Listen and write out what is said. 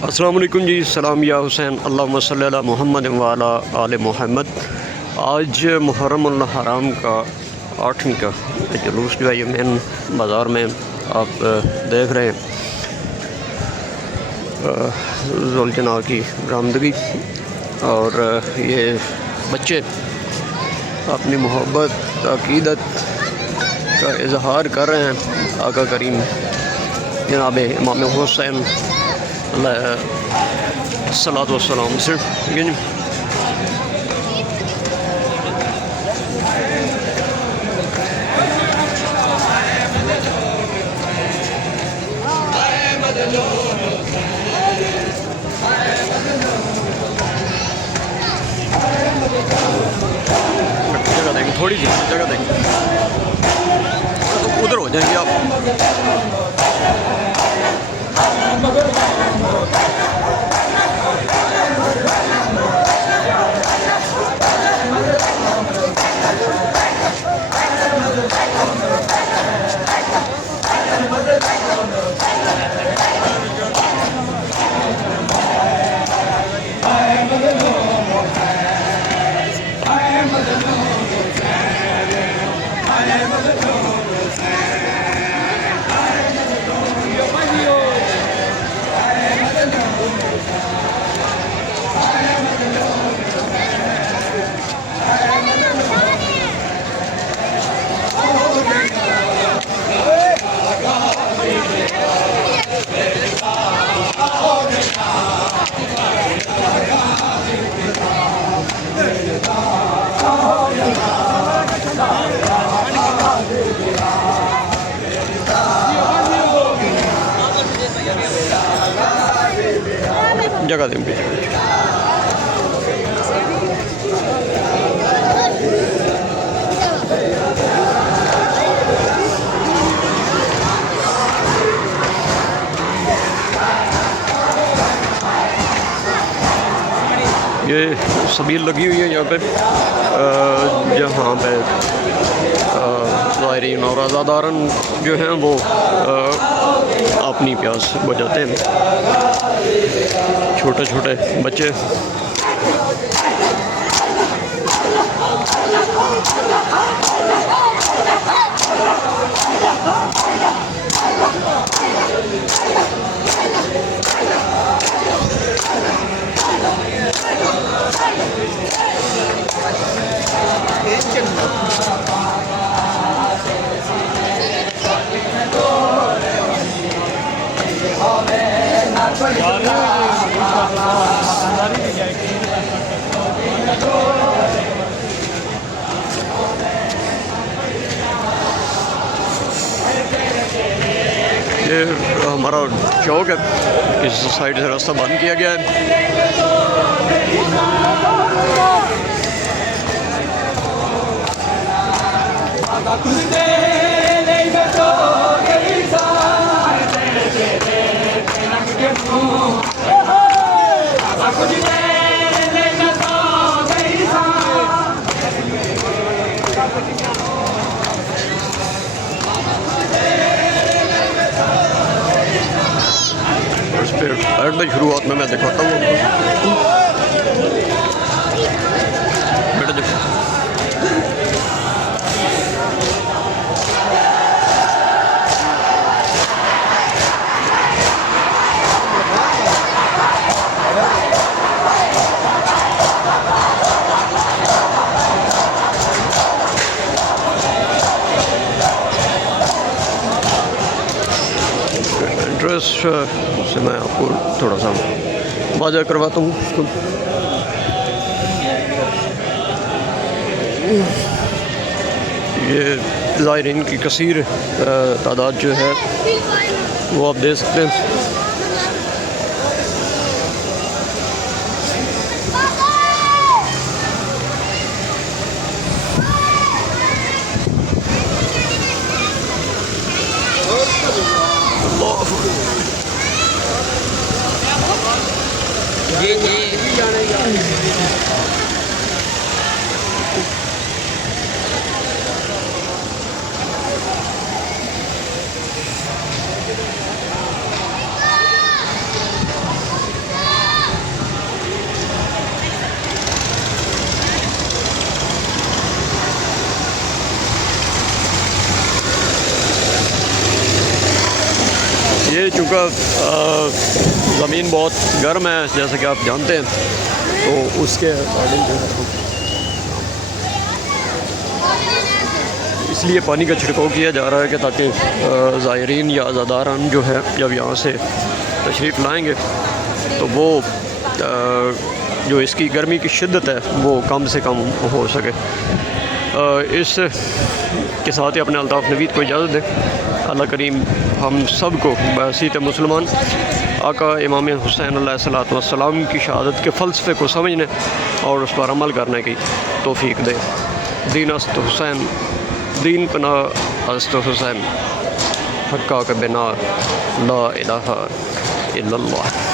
अस्सलाम वालेकुम जी। सलाम या हुसैन अल्लाहुम्मा सल्ली अला मुहम्मद व अला आले मुहम्मद। आज मुहर्रम उल हराम का 8वीं का जुलूस जो है ये मेन बाज़ार में आप देख रहे हैं। ज़ुलजना की बरामदगी और ये बच्चे अपनी मोहब्बत अक़ीदत का इजहार कर रहे हैं आका करीम जनाब इमाम हुसैन सलातो वस्सलाम से। जगह देंगे, थोड़ी सी जगह देंगे तो उधर हो जाएंगे आप। जगह दें बीच में। ये सबील लगी हुई है यहाँ पे जहाँ पे ज़ायरीन और आज़ादारन जो हैं वो अपनी प्यास बुझाते हैं। छोटे छोटे बच्चे ये हमारा चौक है, इस साइड से रास्ता बंद किया गया है। इस पर एट द शुरुआत में मैं दिखाता हूँ बेटा देखो। एड्रेस से मैं आपको थोड़ा सा वाज़ा करवाता हूँ। ये ज़ायरीन की कसीर तादाद जो है वो आप दे सकते हैं। चूँकि ज़मीन बहुत गर्म है जैसे कि आप जानते हैं, तो उसके अकॉर्डिंग जो है इसलिए पानी का छिड़काव किया जा रहा है कि ताकि ज़ायरीन या अज़ादारान जो है जब यहाँ से तशरीफ़ लाएंगे तो वो जो इसकी गर्मी की शिद्दत है वो कम से कम हो सके। इस के साथ ही अपने अल्ताफ़ नवीद को इजाज़त दें। अल्लाह करीम हम सब को बहसीत मुसलमान आका इमाम हुसैन अलैहिस्सलाम की शहादत के फ़लसफ़े को समझने और उस पर अमल करने की तौफ़ीक दे। दीन अस्त हुसैन, दीन पना अस्त हुसैन, हक्का के बिना ला इलाहा इल्लल्लाह।